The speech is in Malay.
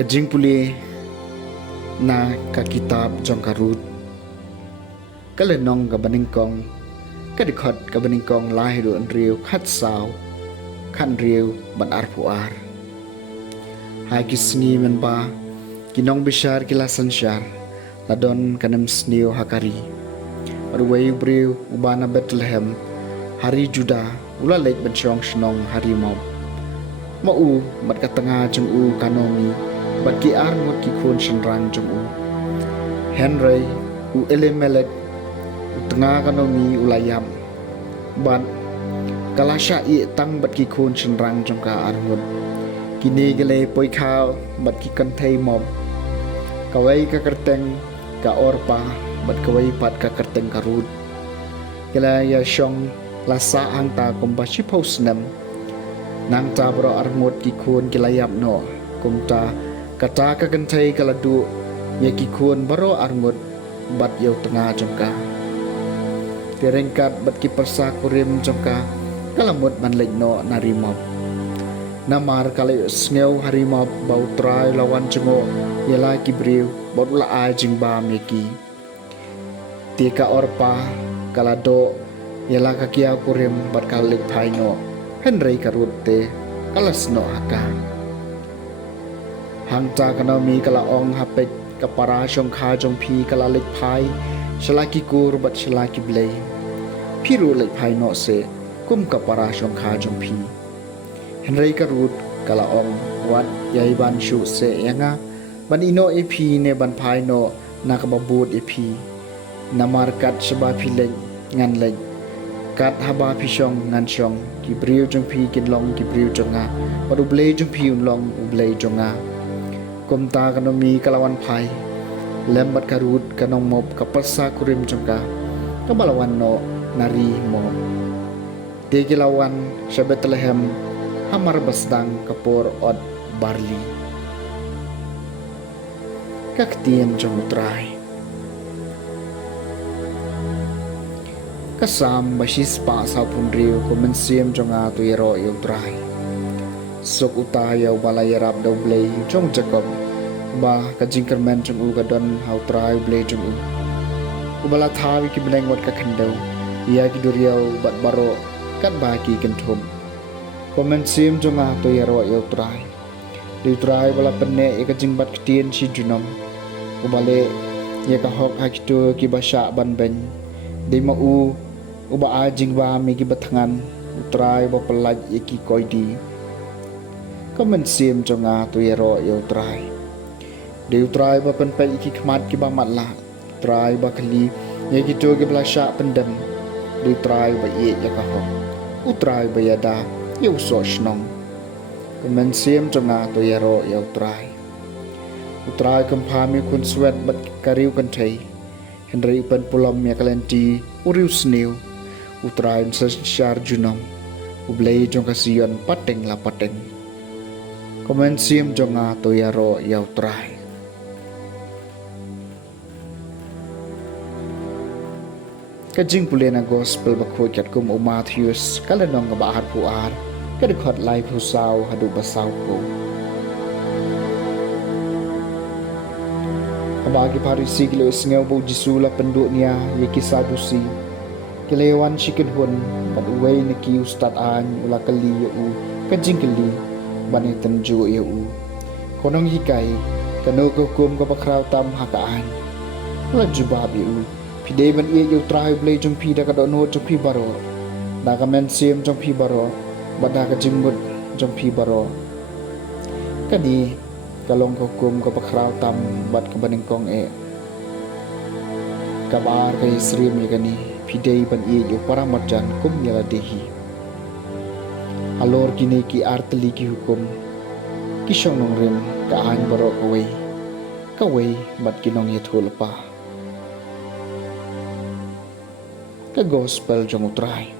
Kajing puli na ka kitab jong karut kalenong ka baningkong kadikot ka baningkong lahiru an riu khat saw kan riu ban arpuar hai kisni men ba kinong bishar kilasan syar ladon kanem sniu hakari arway briu ubana Bethlehem hari Juda ula lek benchong shnong hari mau mau mat katanga jong u kanomi bagi armut ki khon shenrang jong u Henry u Elimelech u tengah kanomi ulayam ban kalasha i tang bat ki khon shenrang jong ka armut kini gele poi khao bat ki kan thei mom kawai ka kerteng ka orpa bat kawai pat ka kerteng karut gela ya shong lasa anta kombashi posnam nang ta bro armut ki khon kilayap no kumta kata ka kentai kaladu ya ki khon baro armut bat yau tengah jongka terengkat bat ki persa kurim jongka kalamut man lekno narimop namar kalay sneu harimop bau trai lawan jengo yala ki briu bot la a jingba meki tika orpa kalado yala ka kia kurim bat kalik paino Henry karutte kalasno haka hangta kanomi kala ong hapek kapara shong kha jong phi kala lek phai shalaki kur bat shalaki blei phiru lek phai no se kum kapara shong kha jong phi Henry karut kala ong wat yai ban shu se yanga ban ino e phi ne ban phai no nakababut e phi namar kat shaba phi lek ngan lek kat haba phi shong ngan shong ki briu jong phi kin long ki briu jonga padu blei jong phi un long u blei jonga kumta kanomi kalawan pai lembat karut kanong mop kapasa kurim jongka kabalawan no nari mo tigilawan sa Bethlehem hamar basdang kapor od barli kaktien jong utray kasam basis pa sa punriu kumensiam jonga tuyero utray sok utayaw balayarap daw blay jong Jacob ba kajingkermen jong u gadon how try blay jong u ubala thawi ki bleng wat ka khandaw iya ki duriyaw bat baro kat ba ki kenthum komen sim jonga to yaro yo try di try bala penne e kajing bat kitien si junom ubale ya ka hok hakito ki basha ban ben de ma u uba ajing ba mi ki bathangan utray ba pelaj e ki koidi komen sim jonga tu yero yo try de try ba pen pe iki khmat ki ba matla try ba khali ye ki to ki bla sha pendem de try ba ye ya ka ho u try ba ya da yo so shnong komen sim jonga tu yero yo try u try kam pha mi kun swet bat kariu kan thei Henry pen pulam ya kalenti uriu sneu u try sa shar junong u blei jong ka sion pateng la pateng komen sim jonga to yaro yaw try kajing pulena gospel bakho kat kum Matthews kalanong ba har puar kadkhot lai pusaw hadu basaw ko abagi parisi kilo isngaw bo jisula penduk niya yeki sadusi kilewan shikin hun pat uway niki ustad an ula kali yu kajing kali bani tenju eu konong hikai kano ko kum ko pakraw tam hakaan la jubab eu pide ban ye eu trai blei jong pi da ka no jong pi baro Daga men sim jong pi baro bada ka jingmut jong pi baro kadi kalong ko kum ka pakraw tam bat ka baning kong kabar ka isrim ni kani pidei ban yu para marjan kum yala dehi alor kini ki artli ki hukum kisong nong rin ka ang baro kawai bat kinong yethul pa ka gospel jong utray